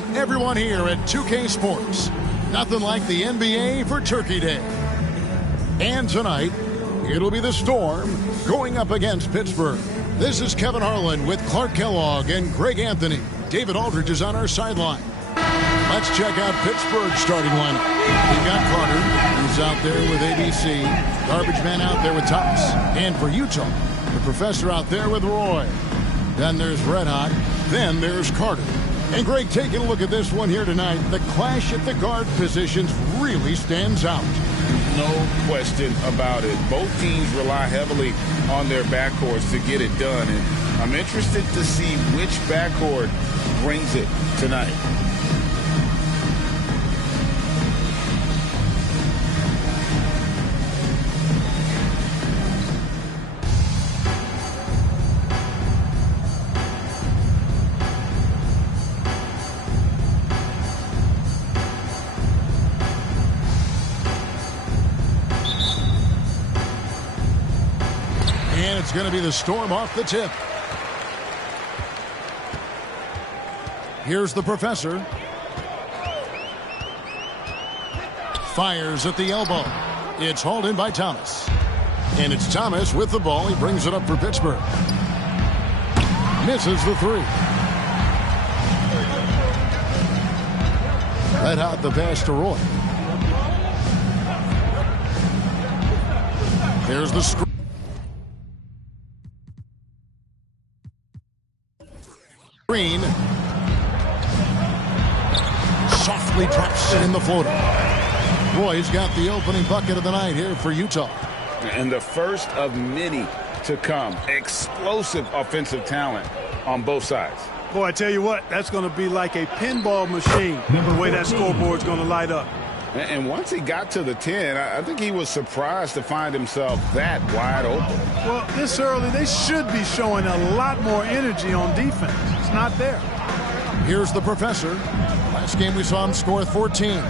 from everyone here at 2K Sports. Nothing like the NBA for Turkey Day. And tonight, it'll be the Storm going up against Pittsburgh. This is Kevin Harlan with Clark Kellogg and Greg Anthony. David Aldridge is on our sideline. Let's check out Pittsburgh's starting lineup. We've got Carter, who's out there with ABC. Garbage man out there with Thomas. And for Utah, the professor out there with Roy. Then there's Red Hot. Then there's Carter. And Greg, taking a look at this one here tonight, the clash at the guard positions really stands out. No question about it. Both teams rely heavily on their backcourts to get it done. And I'm interested to see which backcourt brings it tonight. And it's going to be the Storm off the tip. Here's the professor. Fires at the elbow. It's hauled in by Thomas. And it's Thomas with the ball. He brings it up for Pittsburgh. Misses the three. Red Hot the pass to Roy. There's the screen. Green softly drops in the floater. Roy's got the opening bucket of the night here for Utah. And the first of many to come. Explosive offensive talent on both sides. Boy, I tell you what, that's going to be like a pinball machine, the way that scoreboard's going to light up. And once he got to the 10, I think he was surprised to find himself that wide open. Well, this early, they should be showing a lot more energy on defense. It's not there. Here's the professor. Last game we saw him score 14.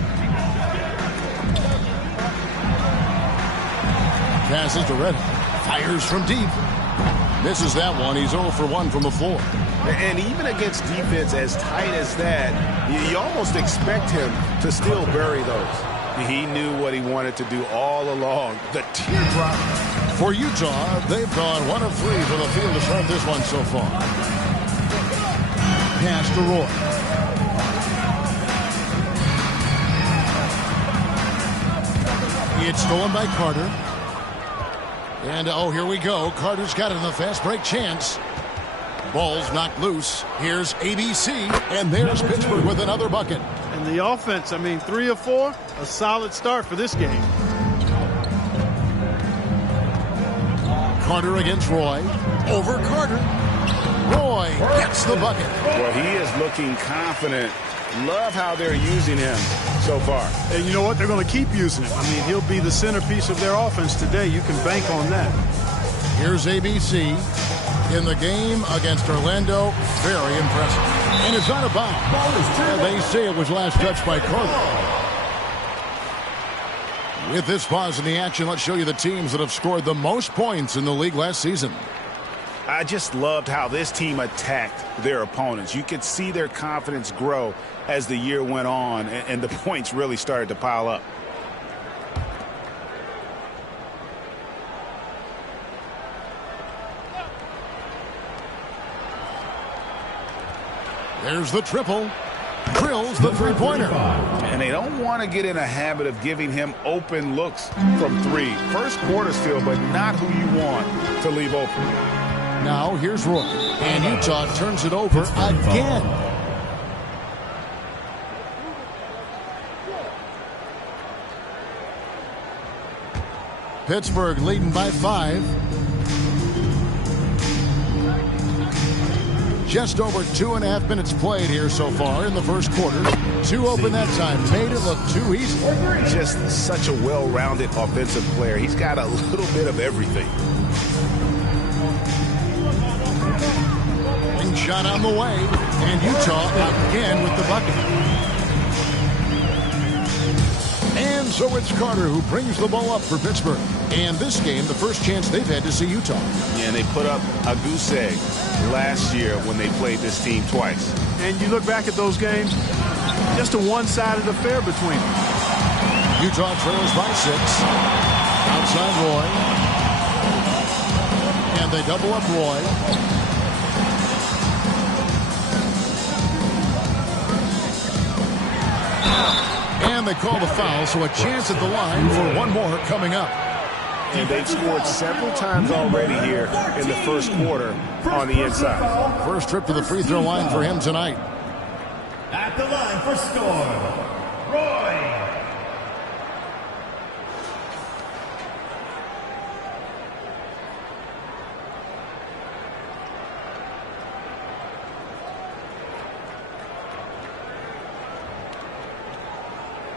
Passes to Red. Fires from deep. Misses that one. He's 0 for 1 from the floor. And even against defense as tight as that, you almost expect him to still bury those. He knew what he wanted to do all along. The teardrop. For Utah, they've gone 1 of 3 from the field to start this one so far. Pass to Roy. It's stolen by Carter. And, oh, here we go. Carter's got it in the fast break chance. Ball's knocked loose. Here's ABC, and there's Pittsburgh with another bucket. And the offense, I mean, 3 of 4, a solid start for this game. Carter against Roy. Over Carter. Roy gets the bucket. Well, he is looking confident. Love how they're using him so far. And you know what? They're going to keep using him. I mean, he'll be the centerpiece of their offense today. You can bank on that. Here's ABC. In the game against Orlando, very impressive. And it's out of bounds. They say it was last touched by Carter. With this pause in the action, let's show you the teams that have scored the most points in the league last season. I just loved how this team attacked their opponents. You could see their confidence grow as the year went on, and the points really started to pile up. There's the triple. Drills the three-pointer. And they don't want to get in a habit of giving him open looks from 3. First quarter still, but not who you want to leave open. Now here's Roy. And Utah turns it over again. Pittsburgh leading by 5. Just over 2.5 minutes played here so far in the first quarter. 2 open that time. Made it look too easy. Just such a well-rounded offensive player. He's got a little bit of everything. Wing shot on the way. And Utah again with the bucket. And so it's Carter who brings the ball up for Pittsburgh. And this game, the first chance they've had to see Utah. Yeah, and they put up a goose egg last year when they played this team twice. And you look back at those games, just a one-sided affair between them. Utah trails by 6. Outside Roy. And they double up Roy. And they call the foul, so a chance at the line for one more coming up. And they've scored several times already here in the first quarter on the inside. First trip to the free throw line for him tonight. At the line for Storm, Roy.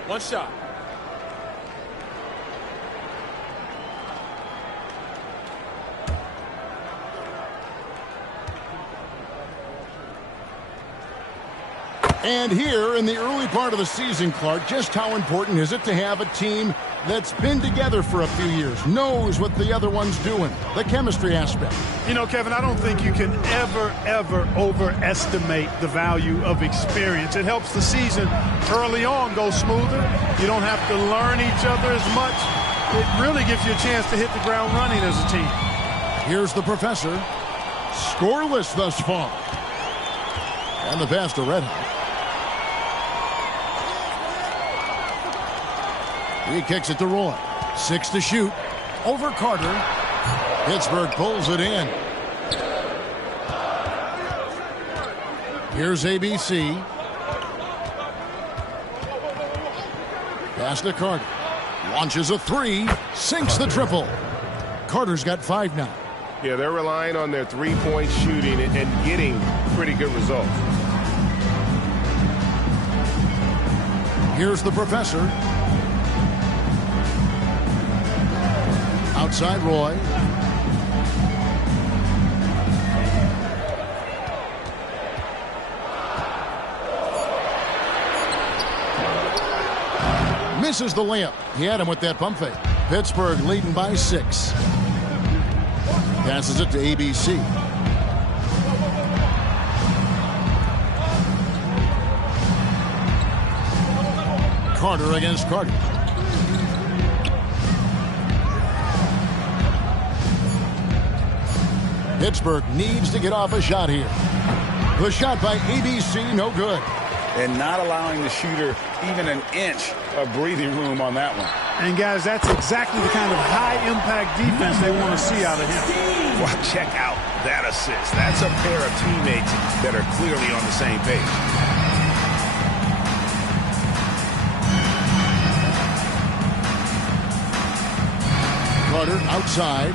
One shot. And here in the early part of the season, Clark, just how important is it to have a team that's been together for a few years, knows what the other one's doing, the chemistry aspect? You know, Kevin, I don't think you can ever overestimate the value of experience. It helps the season early on go smoother. You don't have to learn each other as much. It really gives you a chance to hit the ground running as a team. Here's the professor. Scoreless thus far. And the pass to Red Hot. He kicks it to Roy. 6 to shoot. Over Carter. Pittsburgh pulls it in. Here's ABC. Pass to Carter. Launches a 3. Sinks the triple. Carter's got 5 now. Yeah, they're relying on their three-point shooting and getting pretty good results. Here's the professor. Outside Roy. Misses the layup. He had him with that pump fake. Pittsburgh leading by 6. Passes it to ABC. Carter against Carter. Pittsburgh needs to get off a shot here. The shot by ABC, no good. And not allowing the shooter even an inch of breathing room on that one. And, guys, that's exactly the kind of high-impact defense they want to see out of him. Well, check out that assist. That's a pair of teammates that are clearly on the same page. Carter outside.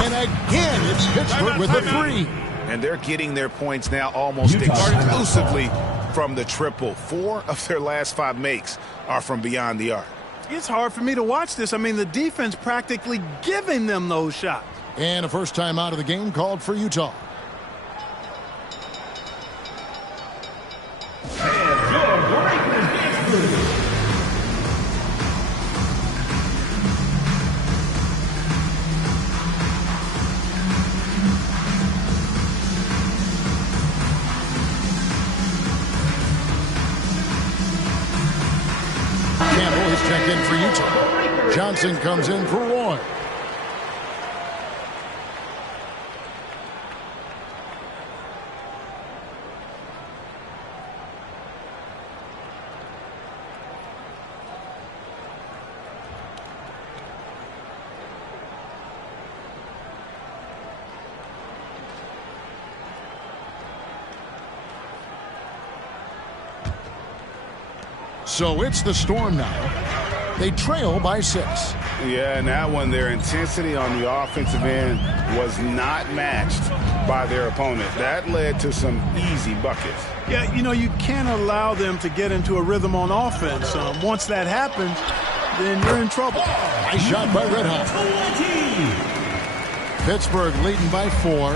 And again, it's Pittsburgh with a 3. And they're getting their points now almost exclusively from the triple. 4 of their last 5 makes are from beyond the arc. It's hard for me to watch this. I mean, the defense practically giving them those shots. And a first time out of the game called for Utah. Campbell is checked in for Utah. Johnson comes in for Roy. So it's the Storm now. They trail by 6. Yeah, and that one, their intensity on the offensive end was not matched by their opponent. That led to some easy buckets. Yeah, you know, you can't allow them to get into a rhythm on offense. Once that happens, then you're in trouble. Nice shot by Red Hot. Pittsburgh leading by 4.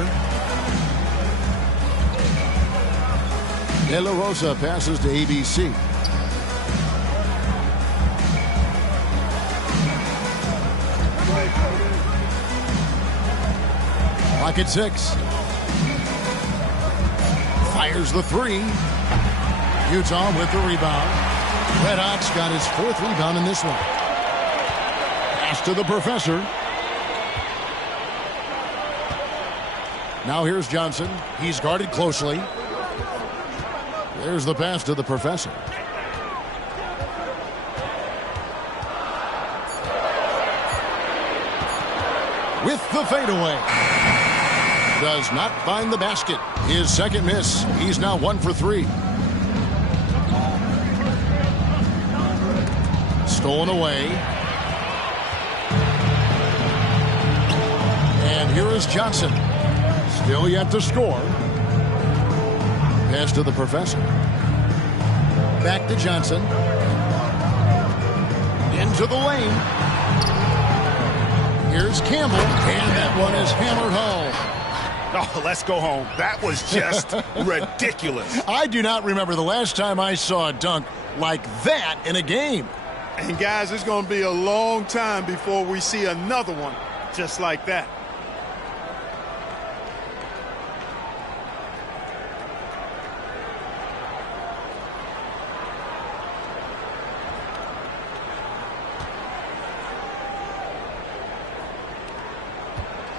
De La Rosa passes to ABC. Clock at 6. Fires the three. Utah with the rebound. Red Hot's got his 4th rebound in this one. Pass to the professor. Now here's Johnson. He's guarded closely. There's the pass to the professor. With the fadeaway. Does not find the basket. His 2nd miss. He's now 1 for 3. Stolen away. And here is Johnson. Still yet to score. Pass to the professor. Back to Johnson. Into the lane. Here's Campbell. And that one is hammered home. Oh, let's go home. That was just ridiculous. I do not remember the last time I saw a dunk like that in a game. And guys, it's going to be a long time before we see another one just like that.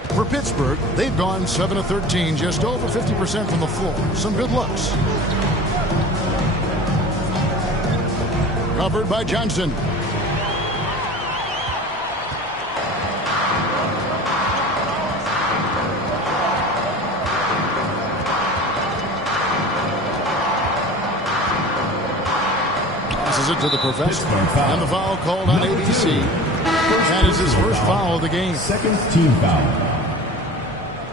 For Pittsburgh, they've gone 7 of 13, just over 50% from the floor. Some good looks. Covered by Johnson. Passes it to the professor. And the foul called on ABC. That is his first foul of the game. 2nd team foul.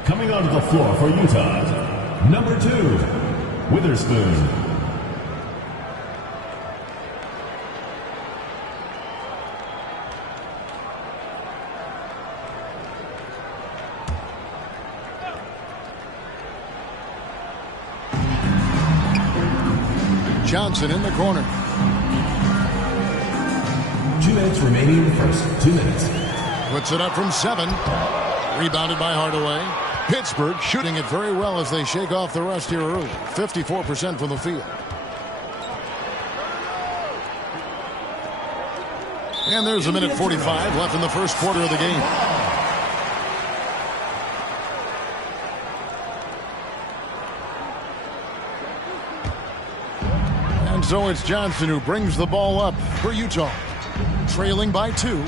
Coming onto the floor for Utah, number 2, Witherspoon. Johnson in the corner. 2 minutes remaining in the first. 2 minutes. Puts it up from 7. Rebounded by Hardaway. Pittsburgh shooting it very well as they shake off the rust here early. 54% from the field. And there's a minute 45 left in the first quarter of the game. And so it's Johnson who brings the ball up for Utah. Trailing by 2.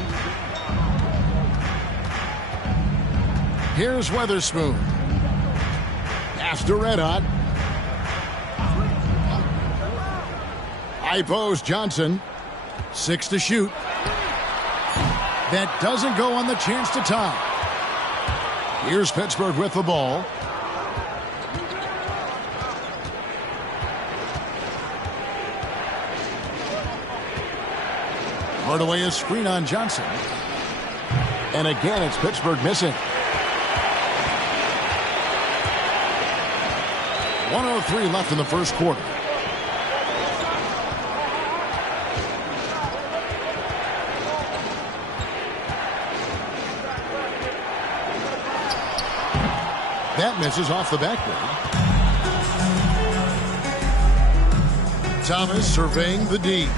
Here's Witherspoon. Pass to Red Hot. High post Johnson. 6 to shoot. That doesn't go on the chance to tie. Here's Pittsburgh with the ball. Hardaway is screen on Johnson. And again, it's Pittsburgh missing. 1:03 left in the first quarter. That misses off the backboard. Thomas surveying the D.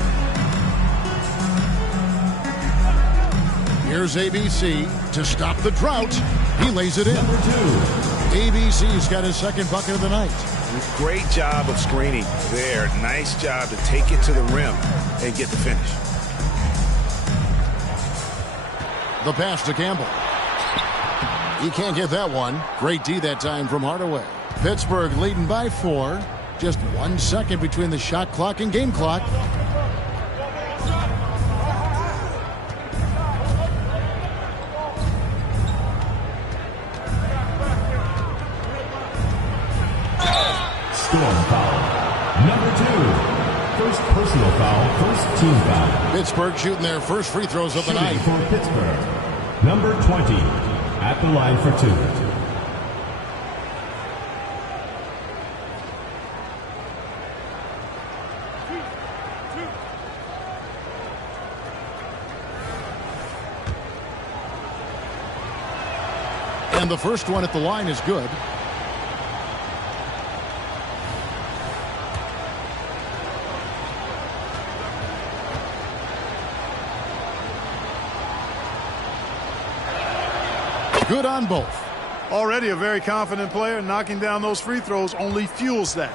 Here's ABC to stop the drought. He lays it in. Number 2. ABC's got his 2nd bucket of the night. Great job of screening there. Nice job to take it to the rim and get the finish. The pass to Campbell. He can't get that one. Great D that time from Hardaway. Pittsburgh leading by 4. Just 1 second between the shot clock and game clock. Storm foul. Number 2. First personal foul, first team foul. Pittsburgh shooting their first free throws of the night. For Pittsburgh, number 20, at the line for 2. And the first one at the line is good. Good on both. Already a very confident player. Knocking down those free throws only fuels that.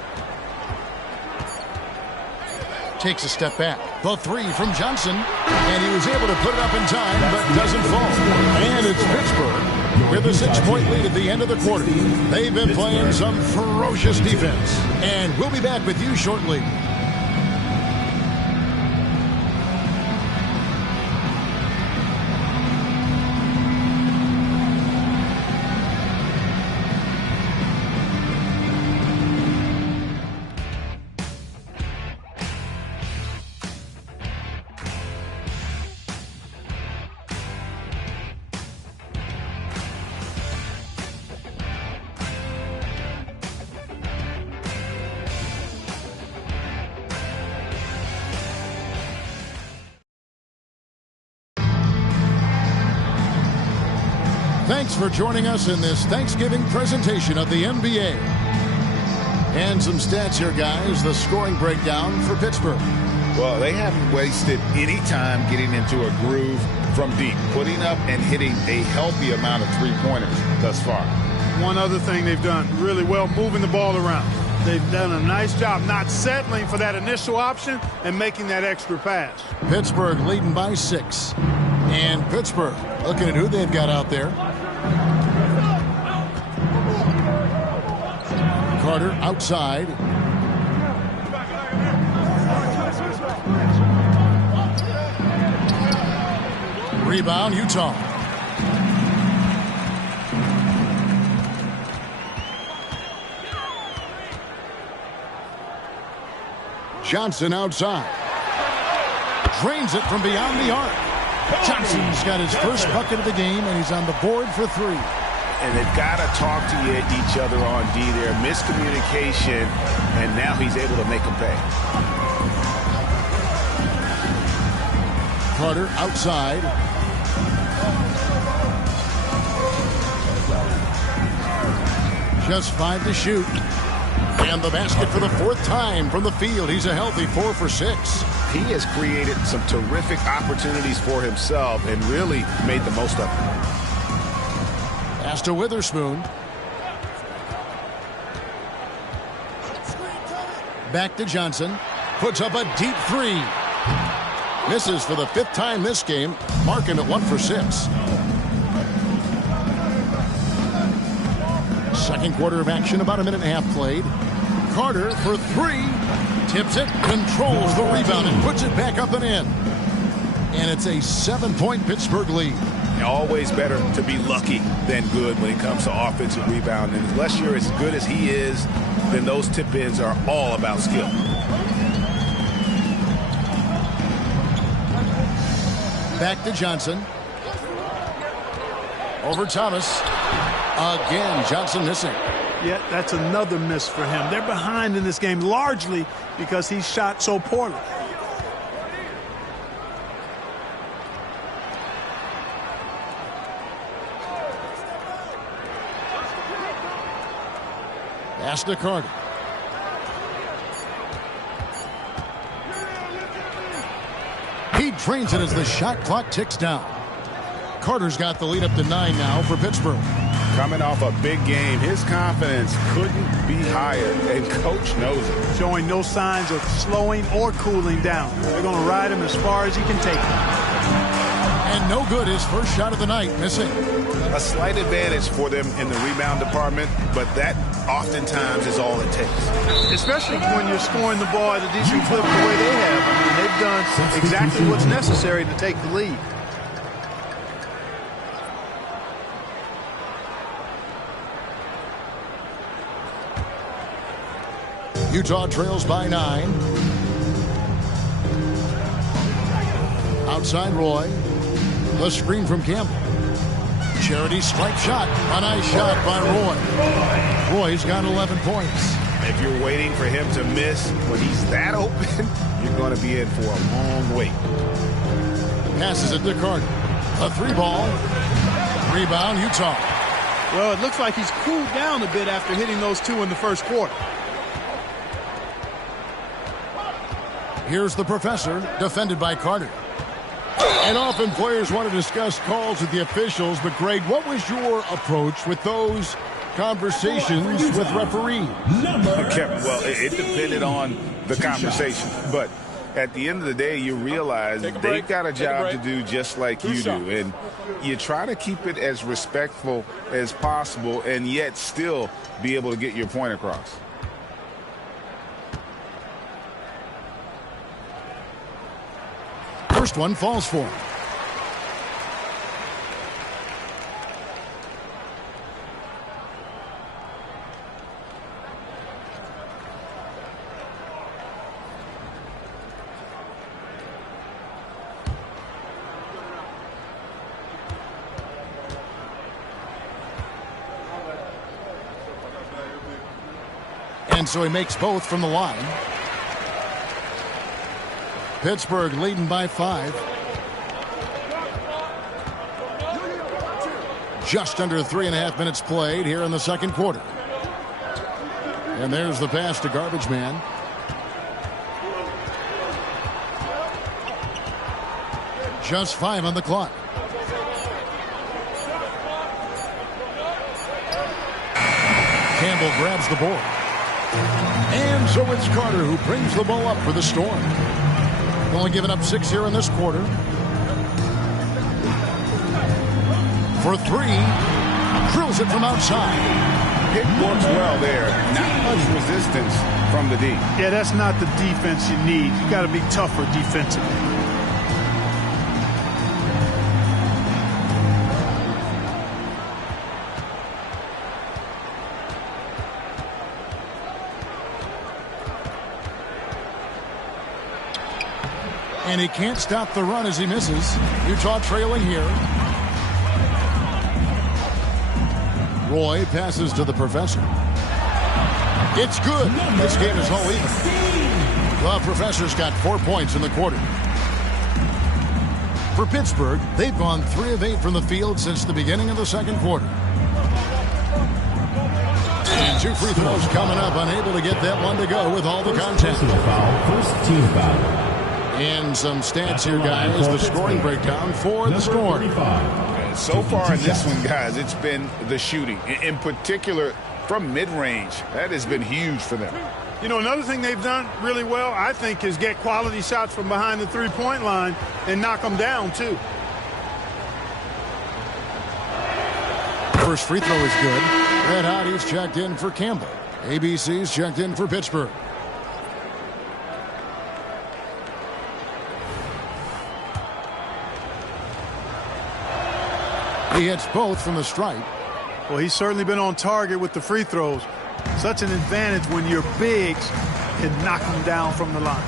Takes a step back. The three from Johnson. And he was able to put it up in time, but doesn't fall. And it's Pittsburgh with a 6-point lead at the end of the quarter. They've been playing some ferocious defense. And we'll be back with you shortly. Thanks for joining us in this Thanksgiving presentation of the NBA. And some stats here, guys. The scoring breakdown for Pittsburgh. Well, they haven't wasted any time getting into a groove from deep, putting up and hitting a healthy amount of three-pointers thus far. One other thing they've done really well, moving the ball around. They've done a nice job not settling for that initial option and making that extra pass. Pittsburgh leading by 6. And Pittsburgh looking at who they've got out there. Carter outside. Rebound, Utah. Johnson outside. Drains it from beyond the arc. Johnson's got his first bucket of the game, and he's on the board for 3. And they've got to talk to each other on D there. Miscommunication, and now he's able to make them pay. Carter outside. Just 5 to shoot. And the basket for the 4th time from the field. He's a healthy 4 for 6. He has created some terrific opportunities for himself and really made the most of it. Pass to Witherspoon. Back to Johnson. Puts up a deep 3. Misses for the 5th time this game. Marking at 1 for 6. Second quarter of action, about a minute and a half played. Carter for 3. Tips it, controls the rebound, and puts it back up and in. And it's a 7-point Pittsburgh lead. Always better to be lucky than good when it comes to offensive rebound. And unless you're as good as he is, then those tip-ins are all about skill. Back to Johnson. Over Thomas. Again, Johnson missing. Yeah, that's another miss for him. They're behind in this game largely because he shot so poorly. Pass to Carter. He drains it as the shot clock ticks down. Carter's got the lead up to 9 now for Pittsburgh. Coming off a big game, his confidence couldn't be higher, and coach knows it. Showing no signs of slowing or cooling down. They're going to ride him as far as he can take him. And no good, his first shot of the night, missing. A slight advantage for them in the rebound department, but that oftentimes is all it takes. Especially when you're scoring the ball at a decent clip the way they have. I mean, they've done exactly what's necessary to take the lead. Utah trails by 9. Outside Roy. The screen from Campbell. Charity stripe shot. A nice shot by Roy. Roy's got 11 points. If you're waiting for him to miss when he's that open, you're going to be in for a long wait. Passes it to Carter. A 3-ball. Rebound, Utah. Well, it looks like he's cooled down a bit after hitting those 2 in the first quarter. Here's the professor, defended by Carter. And often players want to discuss calls with the officials, but Greg, what was your approach with those conversations with referees? Well, it depended on the conversation, but at the end of the day, you realize they've got a job to do just like you do, and you try to keep it as respectful as possible and yet still be able to get your point across. First one falls for him. And so he makes both from the line. Pittsburgh leading by 5. Just under 3.5 minutes played here in the second quarter. And there's the pass to Garbage Man. Just 5 on the clock. Campbell grabs the ball. And so it's Carter who brings the ball up for the Storm. Only giving up 6 here in this quarter. For 3. Drills it from outside. It works well there. Not much resistance from the D. Yeah, that's not the defense you need. You got to be tougher defensively. And he can't stop the run as he misses. Utah trailing here. Roy passes to the Professor. It's good. This game is all even. The Professor's got 4 points in the quarter. For Pittsburgh, they've gone 3 of 8 from the field since the beginning of the second quarter. And 2 free throws coming up, unable to get that one to go with all the contact. First team foul. And some stats here, guys. The scoring breakdown for the Storm. So far in this one, guys, it's been the shooting. In particular, from mid-range. That has been huge for them. You know, another thing they've done really well, I think, is get quality shots from behind the three-point line and knock them down, too. First free throw is good. Red Hottie's checked in for Campbell. ABC's checked in for Pittsburgh. He hits both from the stripe. Well, he's certainly been on target with the free throws. Such an advantage when your bigs can knock them down from the line.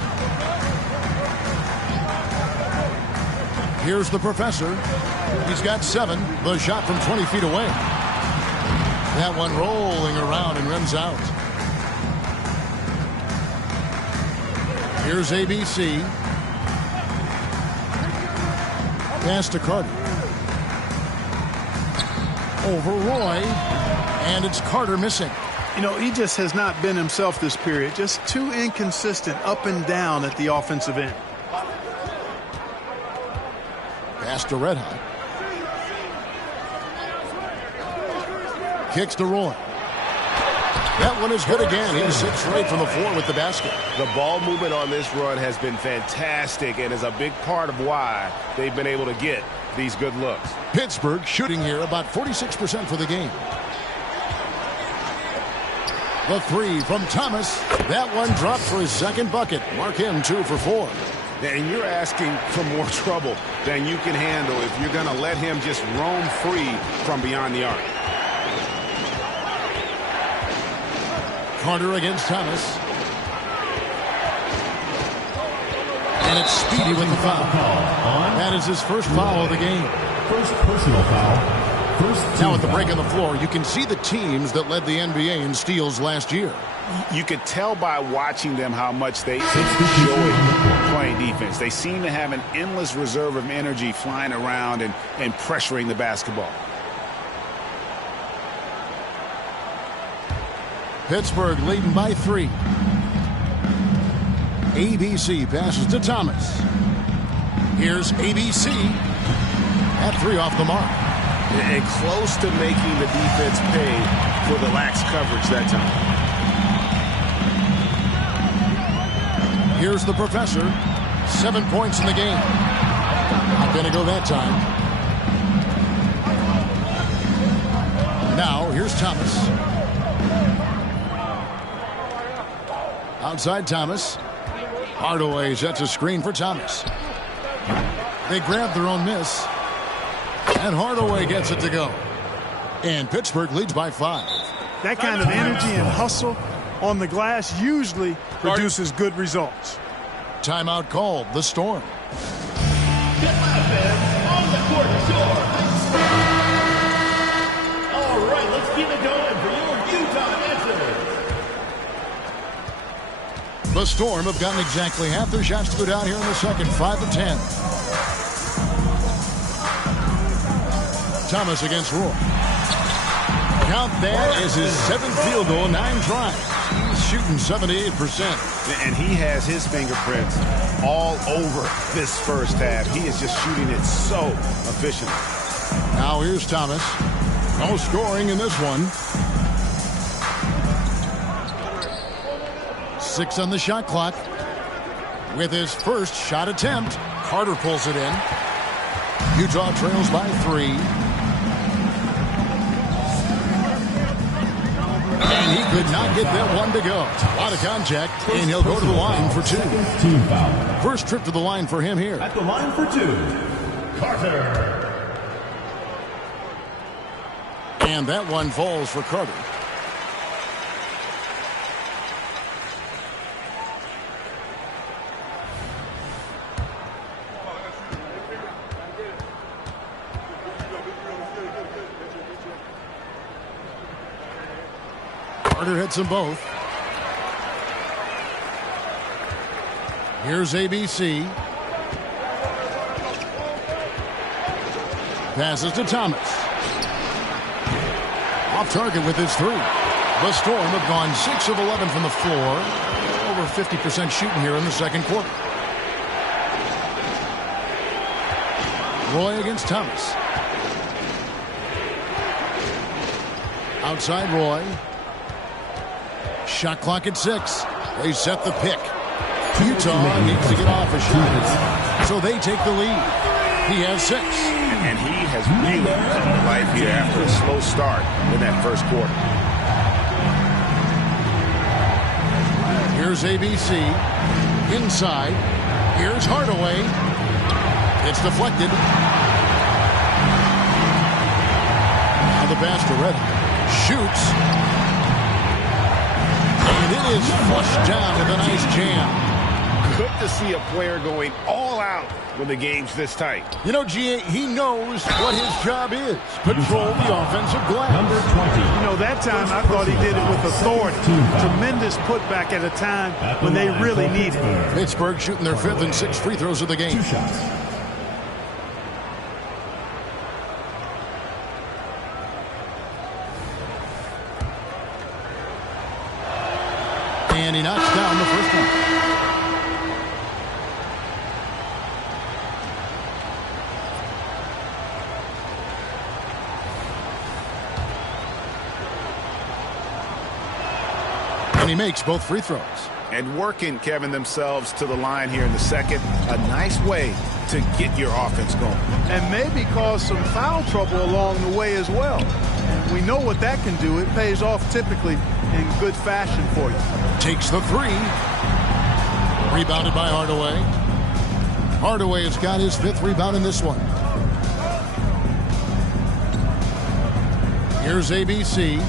Here's the Professor. He's got 7. The shot from 20 feet away. That one rolling around and rims out. Here's ABC. Pass to Carter. Over Roy, and it's Carter missing. You know, he just has not been himself this period. Just too inconsistent up and down at the offensive end. Pass to Red Hot. Kicks to Roy. That one is good again. He's 6 straight from the floor with the basket. The ball movement on this run has been fantastic and is a big part of why they've been able to get these good looks. Pittsburgh shooting here about 46% for the game. The 3 from Thomas. That one dropped for his second bucket. Mark him 2 for 4. And you're asking for more trouble than you can handle if you're going to let him just roam free from beyond the arc. Carter against Thomas. And it's Speedy with the foul. That is his first foul of the game. First personal foul. Now at the break on the floor, you can see the teams that led the NBA in steals last year. You could tell by watching them how much they enjoy playing defense. They seem to have an endless reserve of energy flying around and pressuring the basketball. Pittsburgh leading by 3. ABC passes to Thomas. Here's ABC. At 3 off the mark. And close to making the defense pay for the lax coverage that time. Here's the professor. 7 points in the game. Not going to go that time. Now, here's Thomas. Outside Thomas. Hardaway sets a screen for Thomas. They grab their own miss. And Hardaway gets it to go. And Pittsburgh leads by 5. That kind of energy and hustle on the glass usually produces good results. Timeout called. The Storm. Get loud, fans. On the court, Storm. All right, let's keep it going for your Utah answers. The Storm have gotten exactly half their shots to go down here in the second. 5 of 10. Thomas against Roy. Count that as his 7th field goal, 9 tries. He's shooting 78%. And he has his fingerprints all over this first half. He is just shooting it so efficiently. Now here's Thomas. No scoring in this one. 6 on the shot clock. With his first shot attempt, Carter pulls it in. Utah trails by 3. And he could not get that one to go. A lot of contact, and he'll go to the line for 2. Team foul. First trip to the line for him here. At the line for 2, Carter. And that one falls for Carter. Carter hits them both. Here's ABC. Passes to Thomas. Off target with his 3. The Storm have gone 6 of 11 from the floor. Over 50% shooting here in the second quarter. Roy against Thomas. Outside Roy. Shot clock at 6. They set the pick. Utah needs to get off a shot, so they take the lead. He has 6. And he has really come to life here after a slow start in that first quarter. Here's ABC. Inside. Here's Hardaway. It's deflected. Now the pass to Reddick. Shoots. And it is flushed down with a nice jam. Good to see a player going all out when the game's this tight. You know, G.A., he knows what his job is. Control the offensive glass. Number 20. You know, that time I thought he did it with authority. Tremendous putback at a time when they really need it. Pittsburgh shooting their 5th and 6th free throws of the game. 2 shots. And he knocks down the first one. And he makes both free throws. And working, Kevin, themselves to the line here in the second. A nice way to get your offense going. And maybe cause some foul trouble along the way as well. And we know what that can do. It pays off typically in good fashion for you. Takes the 3. Rebounded by Hardaway. Hardaway has got his 5th rebound in this one. Here's ABC.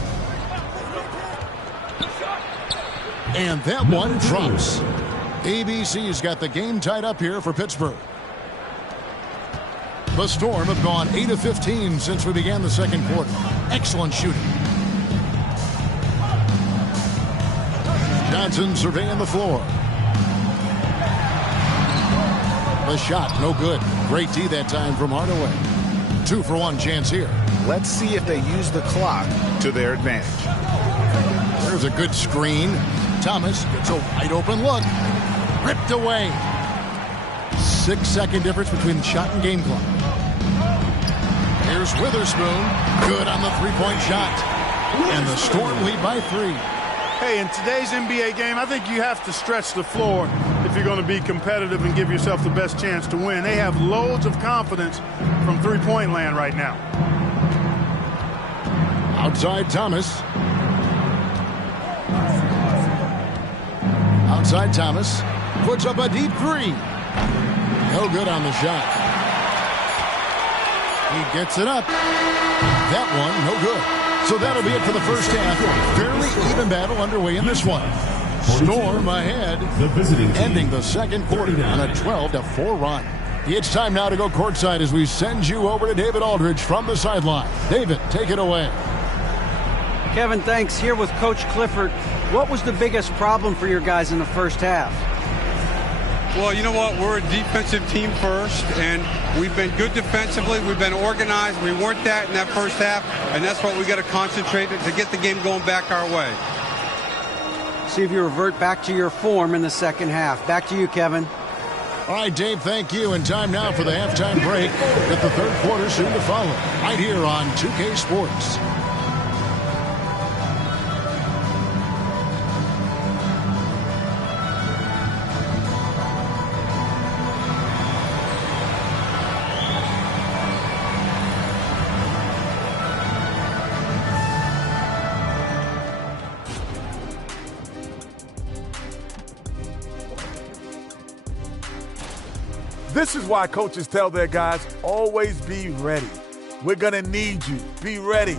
And that one drops. ABC's got the game tied up here for Pittsburgh. The Storm have gone 8 of 15 since we began the second quarter. Excellent shooting. Johnson surveying the floor. The shot, no good. Great D that time from Hardaway. 2-for-1 chance here. Let's see if they use the clock to their advantage. There's a good screen. Thomas gets a wide open look. Ripped away. 6-second difference between the shot and game clock. Here's Witherspoon. Good on the three-point shot. And the Storm lead by 3. Hey, in today's NBA game, I think you have to stretch the floor if you're going to be competitive and give yourself the best chance to win. They have loads of confidence from three-point land right now. Outside Thomas. Outside Thomas. Puts up a deep 3. No good on the shot. He gets it up. That one, no good. So that'll be it for the first half. Fairly even battle underway in this one. Storm ahead, ending the second quarter on a 12-4 run. It's time now to go courtside as we send you over to David Aldridge from the sideline. David, take it away. Kevin, thanks. Here with Coach Clifford. What was the biggest problem for your guys in the first half? Well, you know what? We're a defensive team first, and we've been good defensively. We've been organized. We weren't that in that first half, and that's what we got to concentrate to get the game going back our way. See if you revert back to your form in the second half. Back to you, Kevin. All right, Dave, thank you. And time now for the halftime break with the third quarter soon to follow. Right here on 2K Sports. This is why coaches tell their guys, always be ready. We're going to need you. Be ready.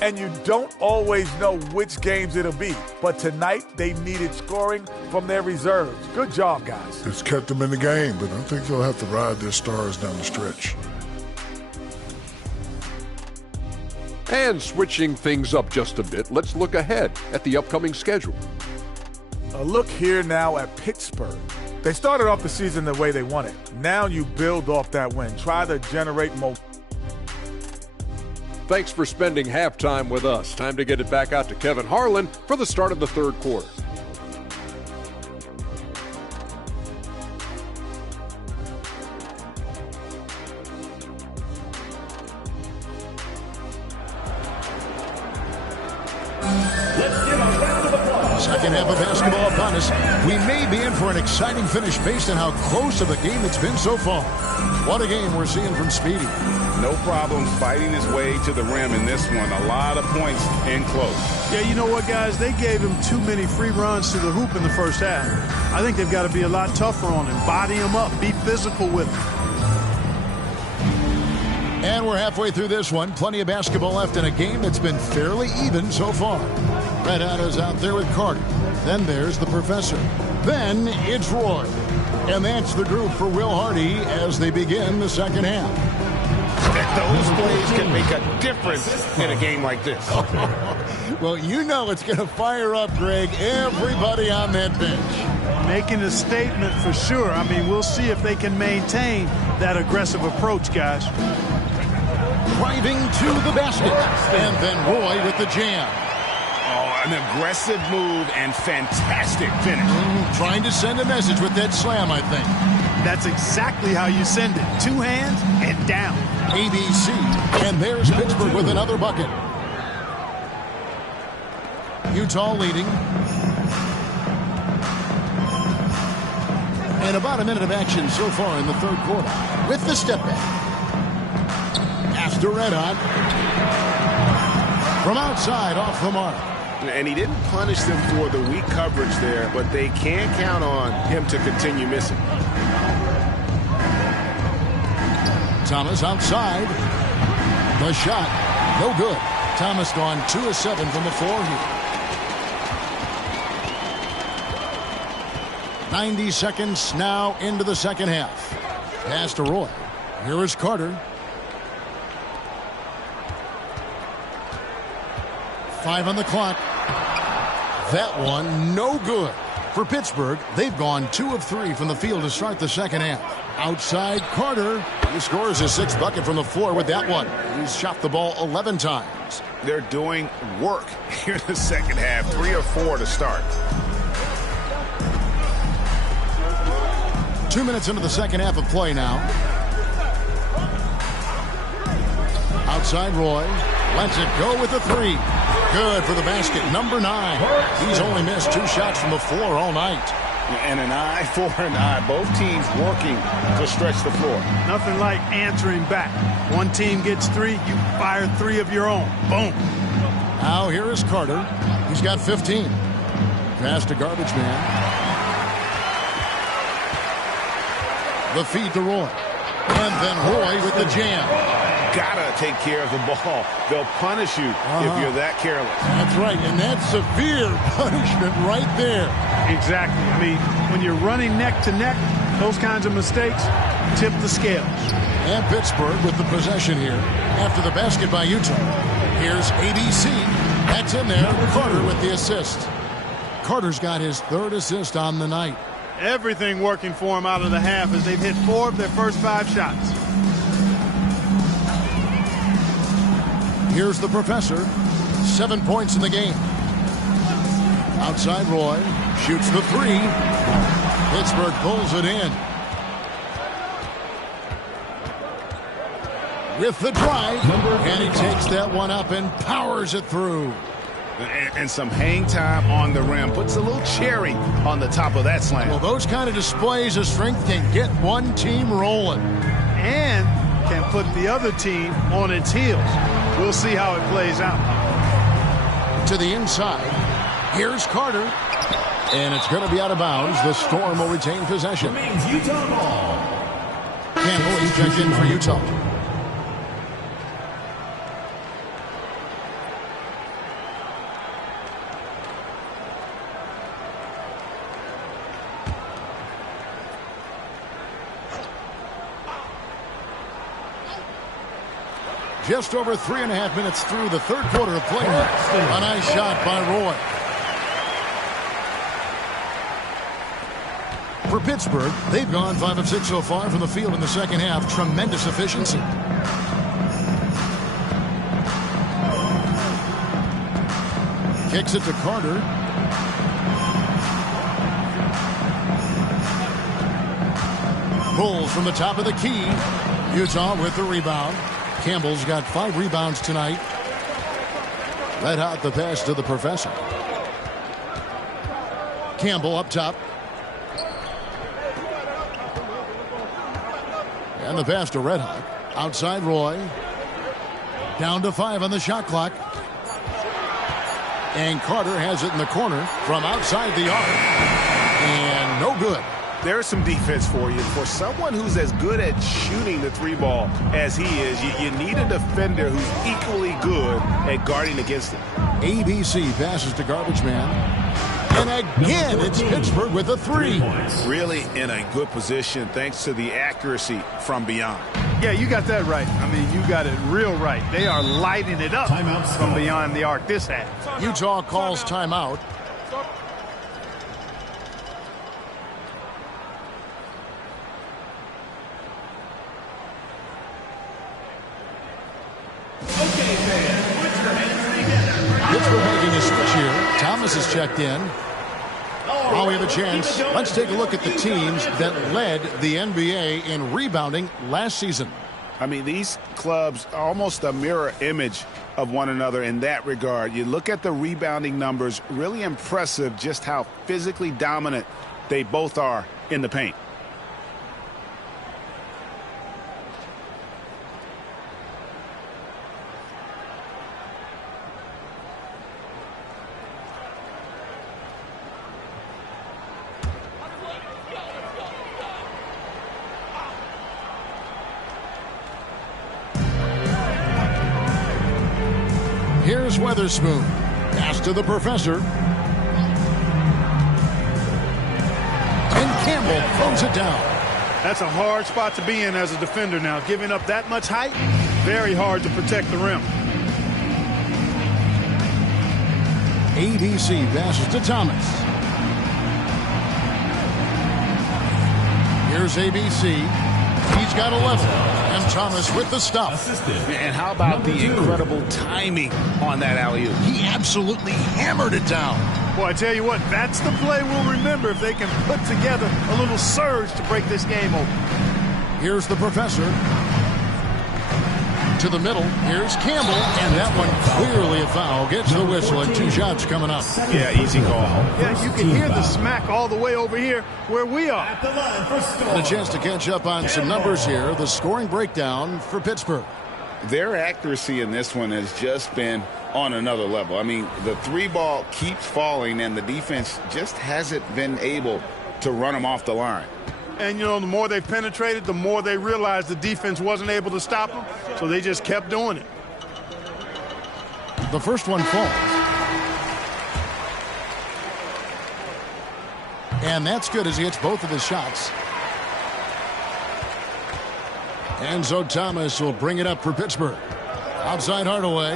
And you don't always know which games it'll be. But tonight, they needed scoring from their reserves. Good job, guys. It's kept them in the game, but I think they'll have to ride their stars down the stretch. And switching things up just a bit, let's look ahead at the upcoming schedule. A look here now at Pittsburgh. They started off the season the way they wanted. Now you build off that win. Try to generate more. Thanks for spending halftime with us. Time to get it back out to Kevin Harlan for the start of the third quarter. Second half of basketball upon us. We may be in for an exciting finish based on how close of a game it's been so far. What a game we're seeing from Speedy. No problems fighting his way to the rim in this one. A lot of points in close. Yeah, you know what, guys? They gave him too many free runs to the hoop in the first half. I think they've got to be a lot tougher on him. Body him up. Be physical with him. And we're halfway through this one. Plenty of basketball left in a game that's been fairly even so far. Red Otto's out there with Carter. Then there's the professor. Then it's Roy. And that's the group for Will Hardy as they begin the second half. Those plays can make a difference in a game like this. Well, you know it's going to fire up, Greg, everybody on that bench. Making a statement for sure. I mean, we'll see if they can maintain that aggressive approach, guys. Driving to the basket. And then Roy with the jam. Oh, an aggressive move and fantastic finish. Trying to send a message with that slam, I think. That's exactly how you send it. Two hands and down. ABC. And there's Pittsburgh with another bucket. Utah leading. And about a minute of action so far in the third quarter. With the step back. Pass to Red Hot. From outside, off the mark. And he didn't punish them for the weak coverage there, but they can't count on him to continue missing. Thomas outside. The shot, no good. Thomas gone 2 of 7 from the floor here. 90 seconds now into the second half. Pass to Roy. Here is Carter. 5 on the clock. That one, no good. For Pittsburgh, they've gone 2 of 3 from the field to start the second half. Outside Carter. He scores his 6th bucket from the floor with that one. He's shot the ball 11 times. They're doing work here in the second half. 3 or 4 to start. 2 minutes into the second half of play now. Outside Roy. Lets it go with the three. Good for the basket. Number 9. He's only missed 2 shots from the floor all night. And an eye for an eye. Both teams working to stretch the floor. Nothing like answering back. One team gets 3, you fire 3 of your own. Boom. Now here is Carter. He's got 15. Pass to garbage man. The feed to Roy. And then Roy with the jam. Gotta take care of the ball. They'll punish you if you're that careless. That's right, and that's severe punishment right there. Exactly. I mean, when you're running neck to neck, those kinds of mistakes tip the scales. And Pittsburgh with the possession here after the basket by Utah. Here's ABC. That's in there. Carter with the assist. Carter's got his 3rd assist on the night. Everything working for him out of the half as they've hit 4 of their first 5 shots. Here's the professor. 7 points in the game. Outside Roy. Shoots the 3. Pittsburgh pulls it in. With the drive. And he takes that one up and powers it through. And some hang time on the rim. Puts a little cherry on the top of that slam. Well, those kind of displays of strength can get one team rolling. And can put the other team on its heels. We'll see how it plays out. To the inside. Here's Carter. And it's going to be out of bounds. The Storm will retain possession. Utah ball. Campbell, he's checked in for Utah. Just over 3.5 minutes through the 3rd quarter of play. A nice shot by Roy. For Pittsburgh, they've gone 5 of 6 so far from the field in the second half. Tremendous efficiency. Kicks it to Carter. Pulls from the top of the key. Utah with the rebound. Campbell's got 5 rebounds tonight. Red hot the pass to the professor. Campbell up top. And the pass to Red Hot. Outside Roy. Down to 5 on the shot clock. And Carter has it in the corner from outside the arc. And no good. There's some defense for you. For someone who's as good at shooting the 3 ball as he is, you need a defender who's equally good at guarding against him. ABC passes to garbage man. And again, it's Pittsburgh with a 3. Really in a good position thanks to the accuracy from beyond. Yeah, you got that right. I mean, you got it real right. They are lighting it up from beyond the arc this half. Utah calls timeout. Pittsburgh making a switch here. Thomas is checked in. While we have a chance, let's take a look at the teams that led the NBA in rebounding last season. I mean, these clubs are almost a mirror image of one another in that regard. You look at the rebounding numbers, really impressive just how physically dominant they both are in the paint. Here's Weatherspoon. Pass to the professor. And Campbell throws it down. That's a hard spot to be in as a defender now. Giving up that much height, very hard to protect the rim. ABC passes to Thomas. Here's ABC. He's got 11. And Thomas with the stop. And how about the incredible timing on that alley-oop? He absolutely hammered it down. Well, I tell you what, that's the play we'll remember if they can put together a little surge to break this game open. Here's the professor. To the middle. Here's Campbell. And that one clearly a foul. Gets the whistle and 2 shots coming up. Yeah, easy call. Yeah, you can hear the smack all the way over here where we are. And a chance to catch up on some numbers here. The scoring breakdown for Pittsburgh. Their accuracy in this one has just been on another level. I mean, the 3-ball keeps falling, and the defense just hasn't been able to run them off the line. And, you know, the more they penetrated, the more they realized the defense wasn't able to stop them, so they just kept doing it. The first one falls. And that's good as he hits both of his shots. And so Thomas will bring it up for Pittsburgh. Outside Hardaway.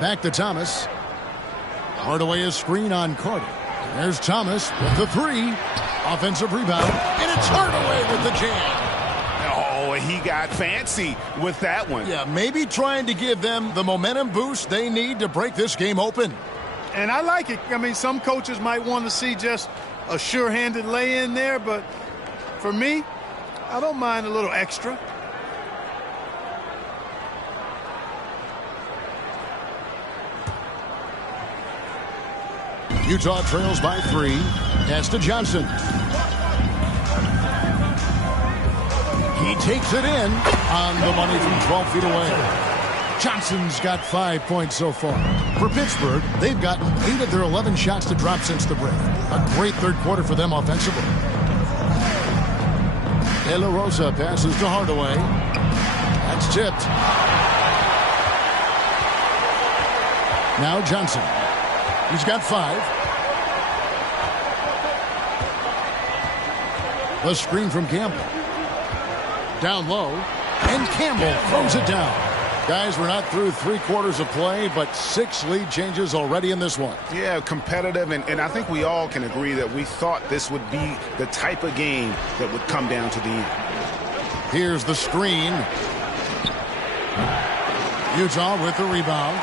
Back to Thomas. Hardaway is screen on Carter. There's Thomas with the 3. Offensive rebound. And it's Hardaway with the jam. Oh, he got fancy with that one. Yeah, maybe trying to give them the momentum boost they need to break this game open. And I like it. I mean, some coaches might want to see just a sure-handed lay-in there, but for me, I don't mind a little extra. Utah trails by 3. Pass to Johnson. He takes it in on the money from 12 feet away. Johnson's got 5 points so far. For Pittsburgh, they've gotten 8 of their 11 shots to drop since the break. A great third quarter for them offensively. De La Rosa passes to Hardaway. That's tipped. Now Johnson. He's got 5. The screen from Campbell. Down low. And Campbell throws it down. Guys, we're not through 3 quarters of play, but 6 lead changes already in this one. Yeah, competitive, and I think we all can agree that we thought this would be the type of game that would come down to the end. Here's the screen. Utah with the rebound.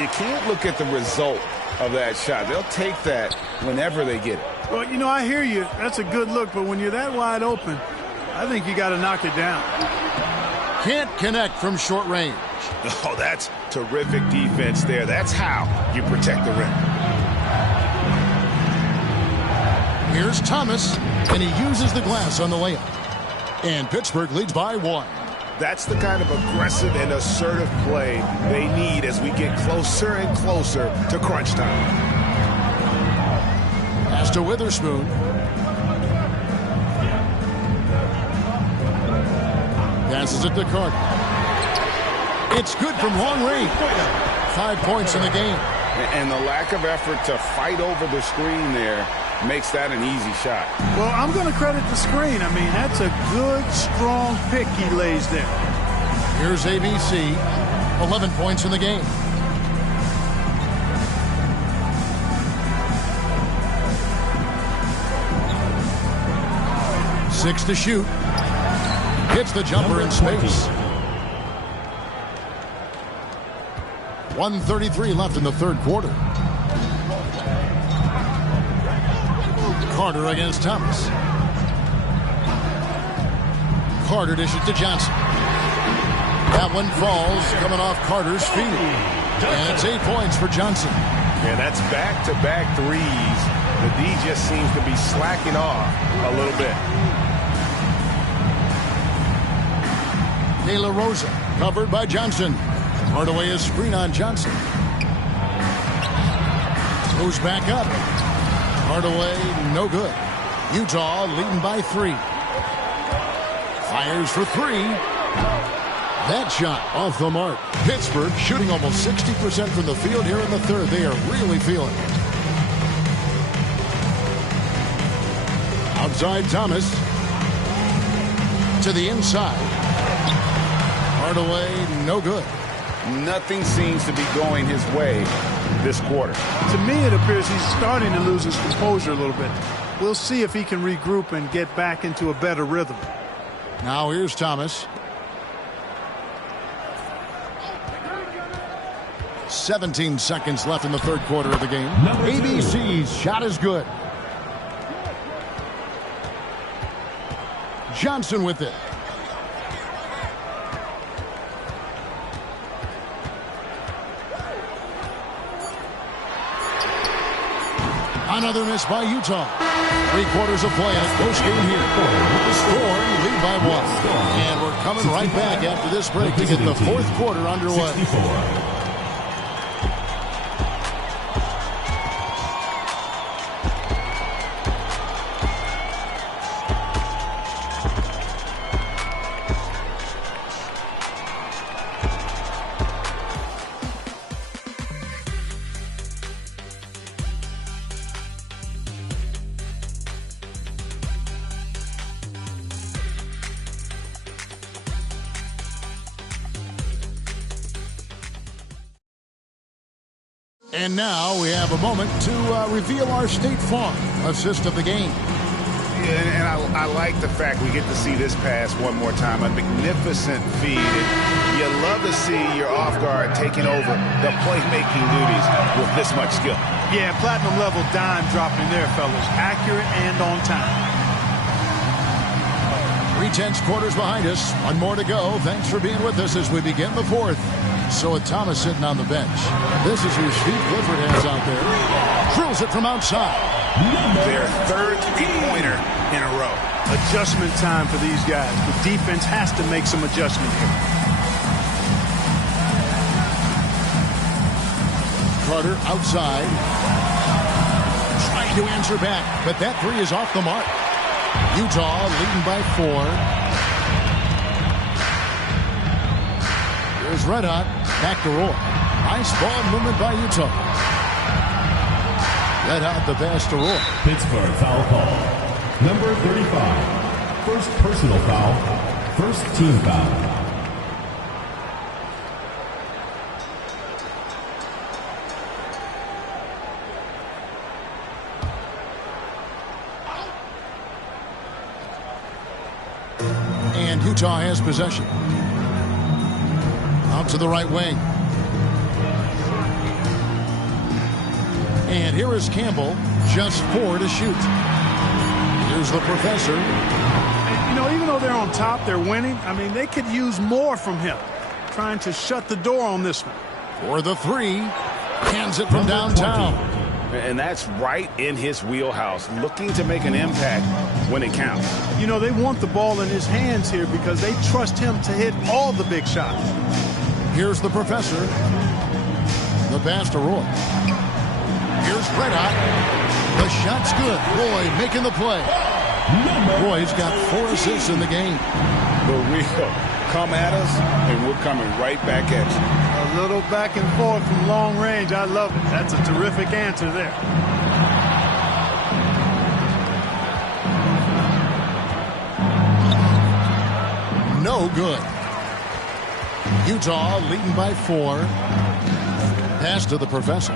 You can't look at the result of that shot. They'll take that whenever they get it. Well, you know, I hear you. That's a good look, but when you're that wide open, I think you got to knock it down. Can't connect from short range. Oh, that's terrific defense there. That's how you protect the rim. Here's Thomas, and he uses the glass on the layup. And Pittsburgh leads by 1. That's the kind of aggressive and assertive play they need as we get closer and closer to crunch time. Pass to Witherspoon. Passes it to Carter. It's good from long range. 5 points in the game. And the lack of effort to fight over the screen there makes that an easy shot. Well, I'm going to credit the screen. I mean, that's a good, strong pick he lays there. Here's ABC. 11 points in the game. Six to shoot. Hits the jumper in space. 1:33 left in the third quarter. Carter against Thomas. Carter dishes to Johnson. That one falls, coming off Carter's feet. And it's 8 points for Johnson. Yeah, that's back-to-back threes. The D just seems to be slacking off a little bit. De La Rosa, covered by Johnson. Hardaway is screen on Johnson. Moves back up. Hardaway, no good. Utah leading by 3. Fires for 3. That shot off the mark. Pittsburgh shooting almost 60% from the field here in the third. They are really feeling it. Outside Thomas. To the inside. Hardaway, no good. Nothing seems to be going his way this quarter. To me, it appears he's starting to lose his composure a little bit. We'll see if he can regroup and get back into a better rhythm. Now here's Thomas. 17 seconds left in the third quarter of the game. ABC's shot is good. Johnson with it. Another miss by Utah. 3 quarters of play in a close game here. The Storm lead by 1. And we're coming right back after this break to get the fourth quarter underway. 64. And now we have a moment to reveal our State Farm assist of the game. Yeah, and I like the fact we get to see this pass one more time. A magnificent feed. And you love to see your off guard taking over the playmaking duties with this much skill. Yeah, platinum level dime dropping there, fellas. Accurate and on time. 3/10 quarters behind us. One more to go. Thanks for being with us as we begin the fourth. So with Thomas sitting on the bench, this is who Steve Clifford has out there. Drills it from outside. Their third three-pointer in a row. Adjustment time for these guys. The defense has to make some adjustments here. Carter outside. Trying to answer back, but that three is off the mark. Utah leading by 4. Here's Red Hot. Back to Roy. Nice ball movement by Utah. Red Hot the pass to Roy. Pittsburgh foul call. Number 35. First personal foul. First team foul. And Utah has possession. Out to the right wing. And here is Campbell. Just 4 to shoot. Here's the professor. And, you know, even though they're on top, they're winning. I mean, they could use more from him. Trying to shut the door on this one. For the 3. Hands it from downtown. And that's right in his wheelhouse. Looking to make an impact when it counts. You know, they want the ball in his hands here because they trust him to hit all the big shots. Here's the professor. The pass to Roy. Here's Red Hot. The shot's good. Roy making the play. Roy's got 4 assists in the game. But we'll come at us, and we're coming right back at you. A little back and forth from long range. I love it. That's a terrific answer there. No good. Utah leading by 4. Pass to the professor.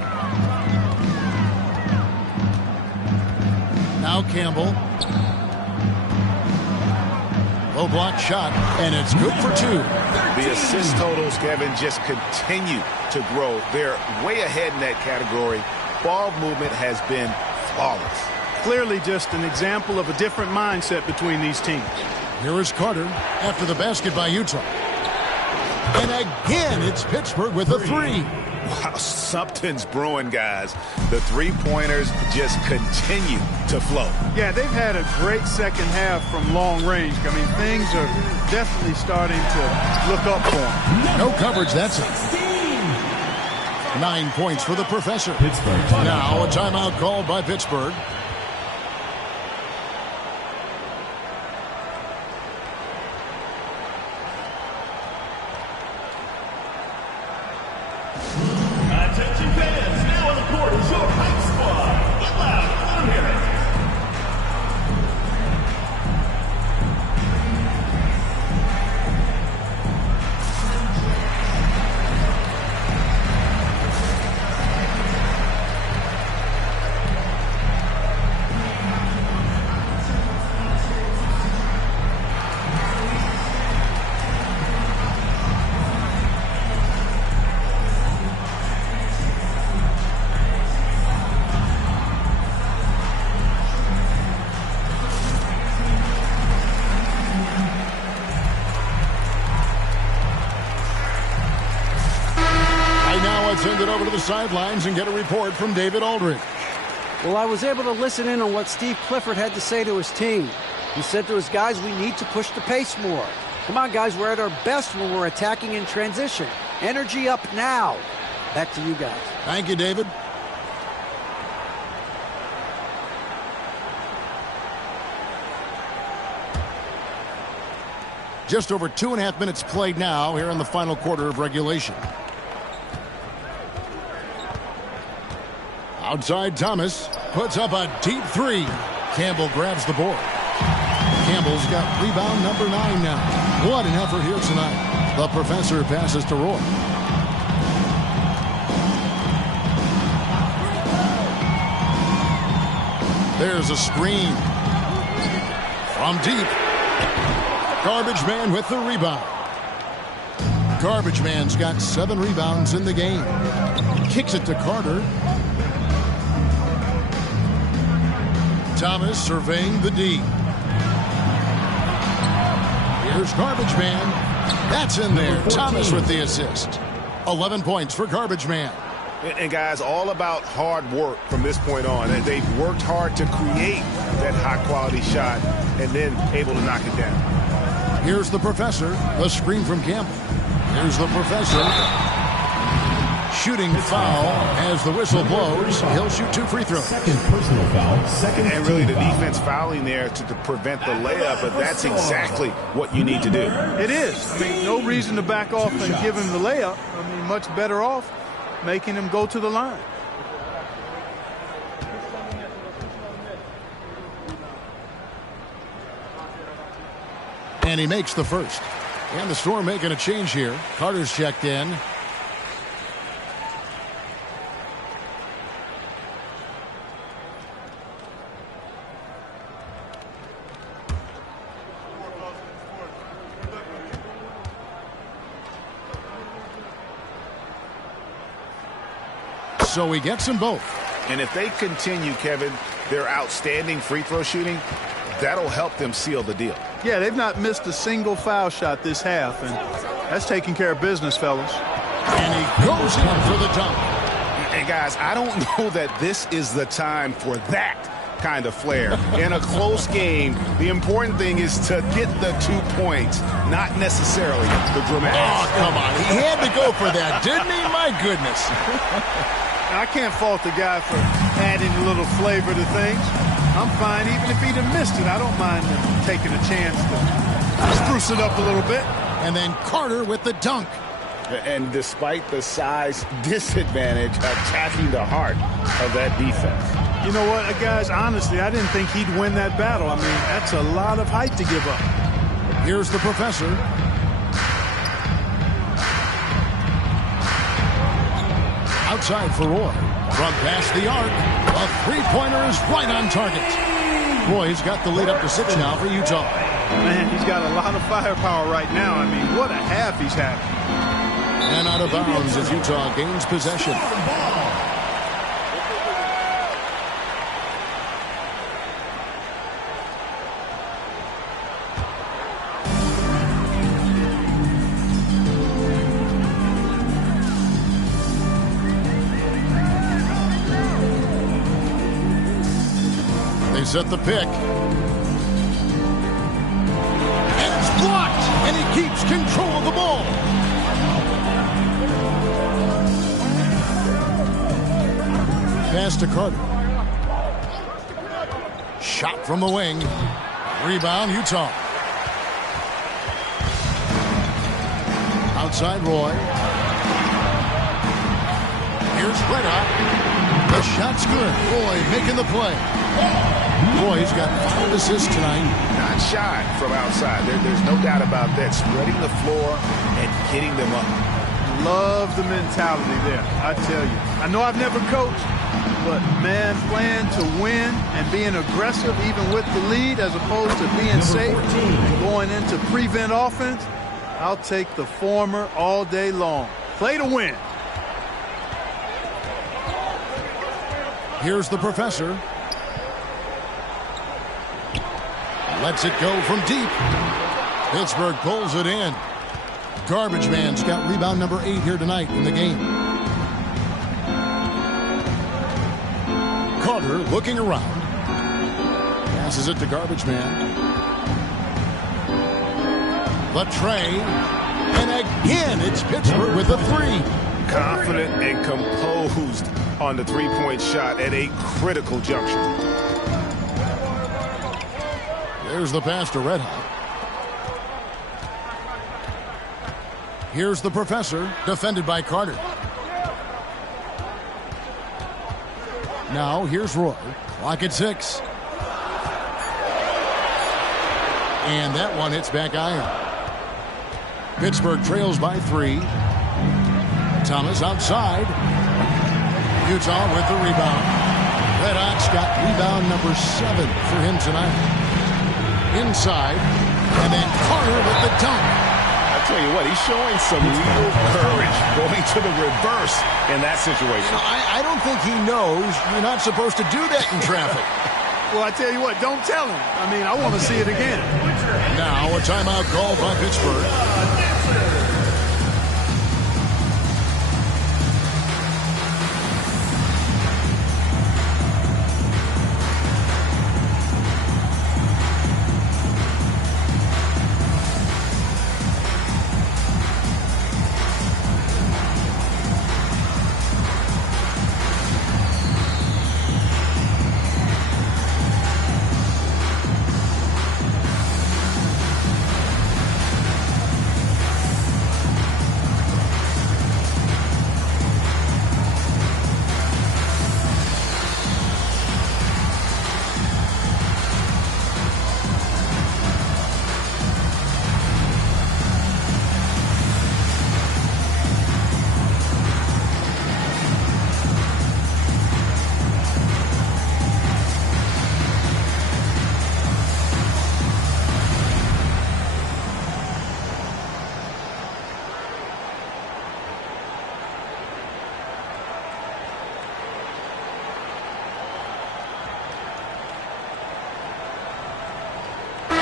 Now Campbell. Low block shot, and it's good for 2. The assist totals, Kevin, just continue to grow. They're way ahead in that category. Ball movement has been flawless. Clearly just an example of a different mindset between these teams. Here is Carter after the basket by Utah. And again, it's Pittsburgh with a 3. Wow, something's brewing, guys. The three-pointers just continue to flow. Yeah, they've had a great second half from long range. I mean, things are definitely starting to look up for them. No coverage, that's it. 9 points for the professor. Pittsburgh. Now a timeout called by Pittsburgh. Attention fans, now on the court is your hype squad. Get loud, come hear it. Let's send it over to the sidelines and get a report from David Aldridge. Well, I was able to listen in on what Steve Clifford had to say to his team. He said to his guys, we need to push the pace more. Come on, guys, we're at our best when we're attacking in transition. Energy up now. Back to you guys. Thank you, David. Just over 2.5 minutes played now here in the final quarter of regulation. Outside, Thomas puts up a deep three. Campbell grabs the board. Campbell's got rebound number 9 now. What an effort here tonight. The professor passes to Roy. There's a screen. From deep. Garbage Man with the rebound. Garbage Man's got 7 rebounds in the game. Kicks it to Carter. Thomas surveying the D. Here's Garbage Man. That's in there. Thomas with the assist. 11 points for Garbage Man. And guys, all about hard work from this point on. And they've worked hard to create that high-quality shot and then able to knock it down. Here's the professor. A screen from Campbell. Here's the professor. Shooting foul as the whistle blows. He'll shoot 2 free throws. Second personal foul. And really the defense fouling there to prevent the layup, but that's exactly what you need to do. It is. I mean, no reason to back off and give him the layup. I mean, much better off making him go to the line. And he makes the first. And the Storm making a change here. Carter's checked in. So he gets them both. And if they continue, Kevin, their outstanding free throw shooting, that'll help them seal the deal. Yeah, they've not missed a single foul shot this half, and that's taking care of business, fellas. And he goes in for the dunk. And guys, I don't know that this is the time for that kind of flair. In a close game, the important thing is to get the 2 points, not necessarily the dramatic. Oh, come on. He had to go for that, didn't he? My goodness. I can't fault the guy for adding a little flavor to things. I'm fine even if he'd have missed it. I don't mind him taking a chance to spruce it up a little bit. And then Carter with the dunk. And despite the size disadvantage, attacking the heart of that defense. You know what, guys, honestly, I didn't think he'd win that battle. I mean, that's a lot of height to give up. Here's the professor. Outside for Roy. From past the arc. A three-pointer is right on target. Roy's got the lead up to 6 now for Utah. Man, he's got a lot of firepower right now. I mean, what a half he's having. And out of bounds as Utah gains possession. They set the pick. And it's blocked. And he keeps control of the ball. Pass to Carter. Shot from the wing. Rebound, Utah. Outside Roy. Here's Reda. The shot's good. Roy making the play. Roy's got 5 assists tonight. Not shy from outside. There's no doubt about that. Spreading the floor and hitting them up. Love the mentality there, I tell you. I know I've never coached, but, man, playing to win and being aggressive even with the lead as opposed to being safe and going into prevent offense, I'll take the former all day long. Play to win. Here's the professor. Lets it go from deep. Pittsburgh pulls it in. Garbage Man's got rebound number 8 here tonight in the game. Carter looking around. Passes it to garbage man. The tray. And again, it's Pittsburgh with a three. Confident and composed on the three-point shot at a critical juncture. There's the pass to Red Hot. Here's the professor, defended by Carter. Now, here's Roy. Clock at 6. And that one hits back iron. Pittsburgh trails by 3. Thomas outside. Utah with the rebound. Red Hot's got rebound number 7 for him tonight. Inside. And then Carter with the dunk. I tell you what, he's showing some real courage going to the reverse in that situation. I don't think he knows you're not supposed to do that in traffic. Well, I tell you what, don't tell him. I mean, I want to see it again. Now a timeout called by Pittsburgh.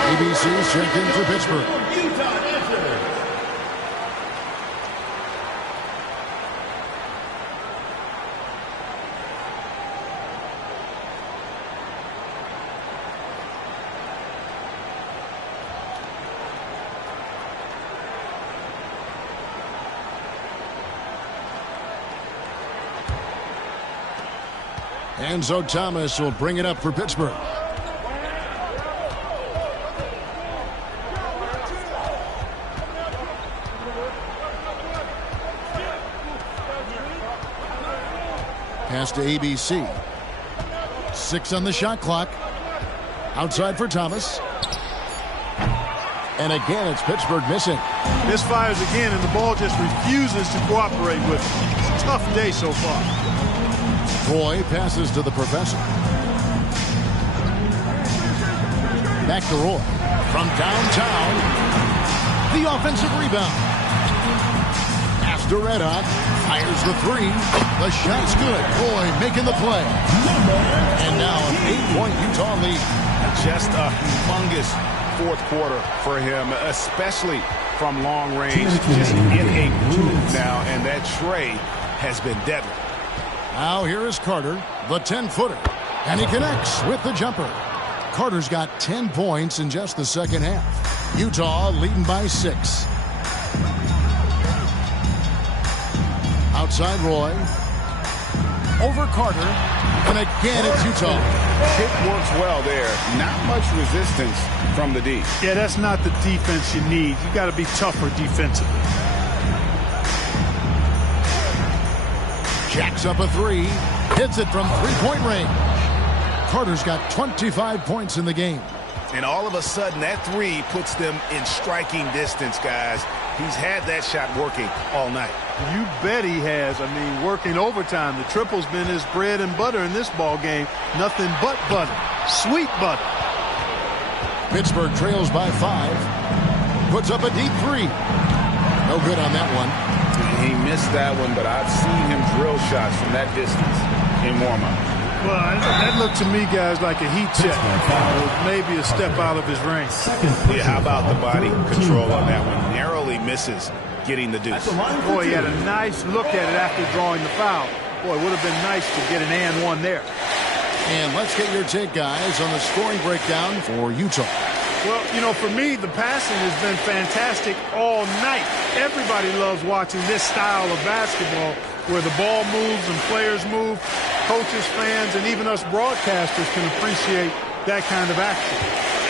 ABC's checked in for Pittsburgh. And so Thomas will bring it up for Pittsburgh. Pass to ABC. 6 on the shot clock. Outside for Thomas. And again, it's Pittsburgh missing. Misfires again, and the ball just refuses to cooperate with him. It's a tough day so far. Roy passes to the professor. Back to Roy. From downtown. The offensive rebound. Pass to Red Hot. Fires the 3. The shot's good. Roy making the play. And now an 8-point Utah lead. Just a humongous fourth quarter for him, especially from long range. Just in a groove now, and that tray has been deadly. Now here is Carter, the 10-footer. And he connects with the jumper. Carter's got 10 points in just the second half. Utah leading by 6. Outside Roy. Over Carter. And again it's Utah. Kick works well there. Not much resistance from the D. Yeah, that's not the defense you need. You got to be tougher defensively. Jacks up a 3. Hits it from three-point range. Carter's got 25 points in the game. And all of a sudden, that 3 puts them in striking distance, guys. He's had that shot working all night. You bet he has. I mean, working overtime. The triple's been his bread and butter in this ball game. Nothing but butter. Sweet butter. Pittsburgh trails by 5. Puts up a deep 3. No good on that one. He missed that one, but I've seen him drill shots from that distance in warm-up. Well, that looked to me, guys, like a heat check. Maybe a step out of his range. Yeah, how about the body control on that one? Narrowly misses getting the deuce. Boy, he had a nice look at it after drawing the foul. Boy, it would have been nice to get an and one there. And let's get your take, guys, on the scoring breakdown for Utah. Well, you know, for me, the passing has been fantastic all night. Everybody loves watching this style of basketball where the ball moves and players move. Coaches, fans, and even us broadcasters can appreciate that kind of action.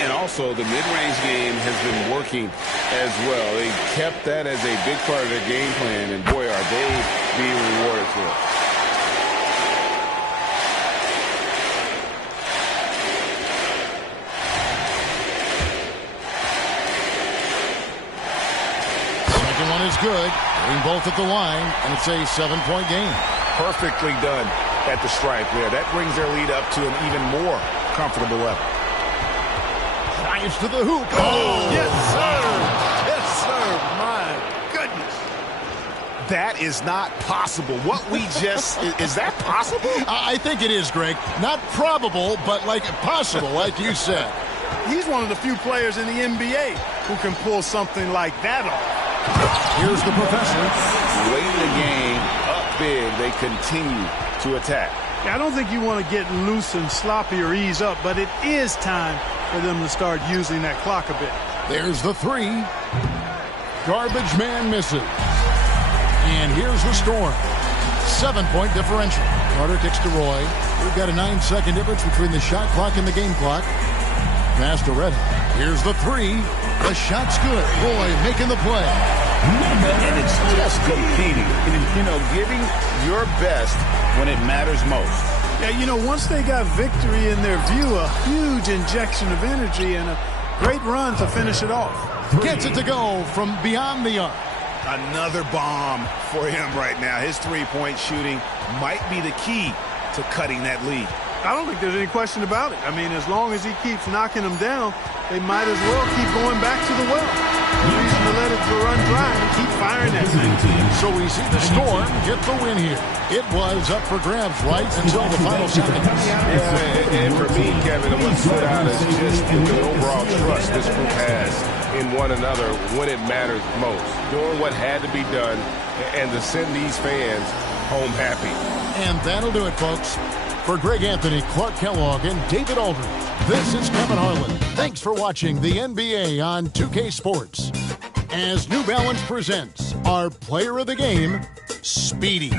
And also, the mid-range game has been working as well. They kept that as a big part of their game plan, and boy, are they being rewarded for it. Second one is good. Hitting both at the line, and it's a 7-point game. Perfectly done at the stripe there. That brings their lead up to an even more comfortable level. Drives to the hoop. Oh, yes, sir. Yes, sir. My goodness. That is not possible. What we just, is that possible? I think it is, Greg. Not probable, but like possible, like you said. He's one of the few players in the NBA who can pull something like that off. Here's the professor. Late in the game, up big, they continue to attack. I don't think you want to get loose and sloppy or ease up, but it is time for them to start using that clock a bit. There's the three. Garbage man misses. And here's the Storm. 7-point differential. Carter kicks to Roy. We've got a 9-second difference between the shot clock and the game clock. Pass to Reddick. Here's the three. The shot's good. Roy making the play. And it's just competing. You know, giving your best when it matters most. Yeah, you know, once they got victory in their view, a huge injection of energy and a great run to finish it off. Gets it to go from beyond the arc. Another bomb for him right now. His three-point shooting might be the key to cutting that lead. I don't think there's any question about it. I mean, as long as he keeps knocking them down, they might as well keep going back to the well. No reason to let it run dry and keep firing at it. So we see the Storm get the win here. It was up for grabs right until the final seconds. Yeah, and for me, Kevin, what stood out is just the overall trust this group has in one another when it matters most. Doing what had to be done and to send these fans home happy. And that'll do it, folks. For Greg Anthony, Clark Kellogg, and David Aldridge, this is Kevin Harlan. Thanks for watching the NBA on 2K Sports. As New Balance presents our player of the game, Speedy.